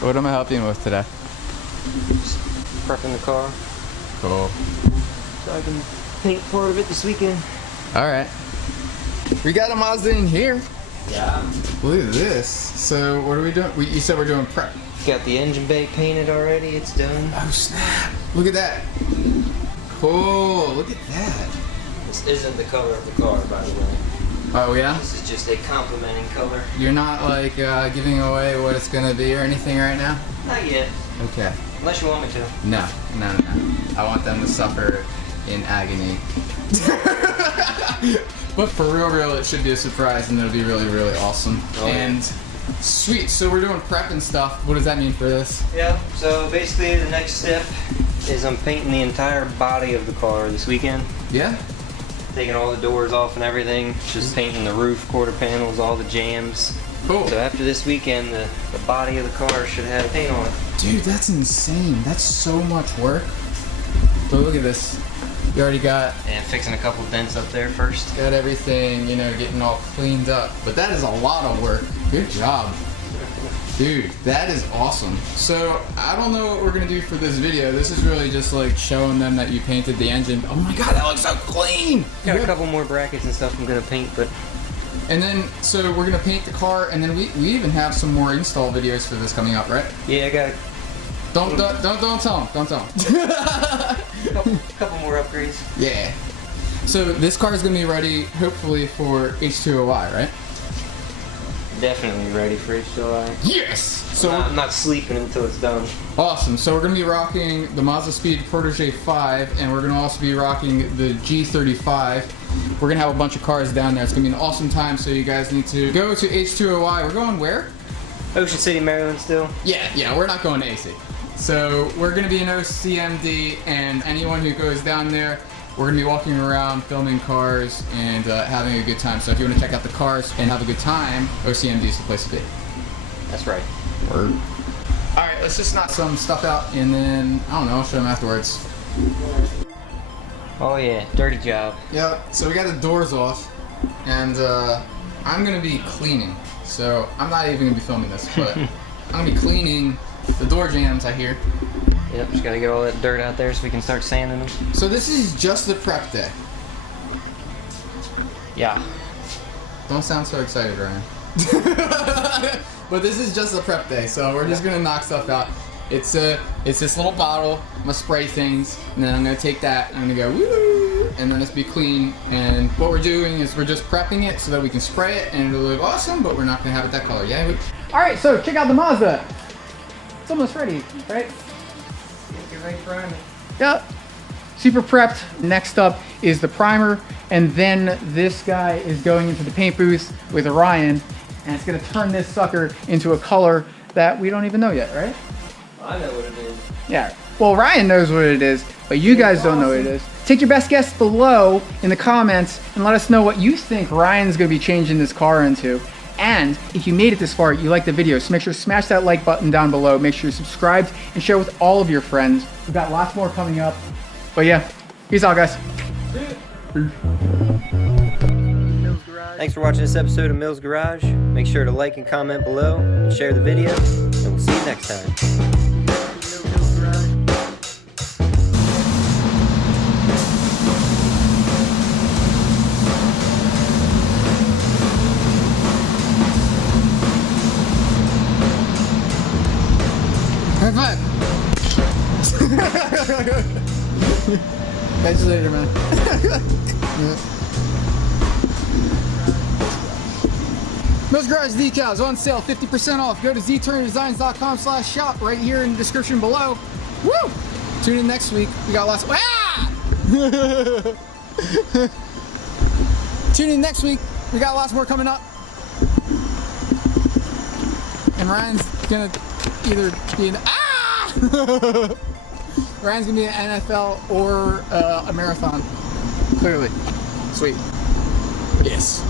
What am I helping with today? Just prepping the car. Cool. So I can paint part of it this weekend. Alright. We got a Mazda in here. Yeah. Look at this. So what are we doing? You said we're doing prep. Got the engine bay painted already. It's done. Oh snap. Look at that. Cool. Look at that. This isn't the color of the car, by the way. Oh yeah? This is just a complementing color. You're not like giving away what it's gonna be or anything right now? Not yet. Okay. Unless you want me to. No. I want them to suffer in agony. But for real, it should be a surprise and it'll be really, really awesome. Oh, and sweet, so we're doing prep and stuff. What does that mean for this? Yeah, so basically the next step is I'm painting the entire body of the car this weekend. Yeah? Taking all the doors off and everything. Just painting the roof, quarter panels, all the jams. Cool. So after this weekend, the body of the car should have paint on it. Dude, that's insane. That's so much work. But look at this. You already got fixing a couple dents up there first. got everything, you know, getting all cleaned up. But that is a lot of work. Good job. Dude, that is awesome. So, I don't know what we're gonna do for this video. This is really just like showing them that you painted the engine. Oh my god, that looks so clean! Got a couple more brackets and stuff I'm gonna paint, but... And then, so we're gonna paint the car, and then we even have some more install videos for this coming up, right? Yeah, I got Don't tell them, don't tell them. a couple more upgrades. Yeah. So this car is gonna be ready, hopefully, for H2Oi, right? Definitely ready for H2Oi. Yes! So I'm not sleeping until it's done. awesome. So we're gonna be rocking the Mazdaspeed Protege5, and we're gonna also be rocking the G35. We're gonna have a bunch of cars down there. It's gonna be an awesome time. So you guys need to go to H2Oi. We're going where? Ocean City, Maryland still. Yeah. We're not going to AC. So we're gonna be in OCMD, and anyone who goes down there, we're gonna be walking around, filming cars, and having a good time. So if you want to check out the cars and have a good time, OCMD is the place to be. That's right. Word. All right, let's just knock some stuff out, and then I don't know, I'll show them afterwards. Oh yeah, dirty job. Yep. So we got the doors off, and I'm gonna be cleaning. So I'm not even gonna be filming this, but I'm gonna be cleaning the door jams I hear. Yep, just gotta get all that dirt out there so we can start sanding them. So this is just the prep day. Yeah. Don't sound so excited, Ryan. But this is just the prep day, so we're just gonna knock stuff out. It's this little bottle. I'm gonna spray things, and then I'm gonna take that, and I'm gonna go woo, and then it's be clean. And what we're doing is we're just prepping it so that we can spray it, and it'll look awesome. But we're not gonna have it that color. Yeah. All right, so check out the Mazda. It's almost ready, right? Get ready for it. Yep. Super prepped. Next up is the primer, and then this guy is going into the paint booth with Orion, and it's gonna turn this sucker into a color that we don't even know yet, right? I know what it is. Yeah. Well, Ryan knows what it is, but you guys don't know what it is. Take your best guess below in the comments and let us know what you think Ryan's gonna be changing this car into. And if you made it this far, you like the video, so make sure to smash that like button down below. Make sure you're subscribed and share with all of your friends. We've got lots more coming up. But yeah, peace out, guys. Thanks for watching this episode of Mills Garage. Make sure to like and comment below and share the video, and we'll see you next time. High five! Catch you later, man. Mills Garage decals on sale, 50% off. Go to zturnerdesigns.com/shop right here in the description below. Woo! Tune in next week. We got lots of... Ah! Tune in next week. We got lots more coming up. And Ryan's gonna either be in... Ah! Ryan's gonna be in NFL or a marathon. Clearly. Sweet. Yes.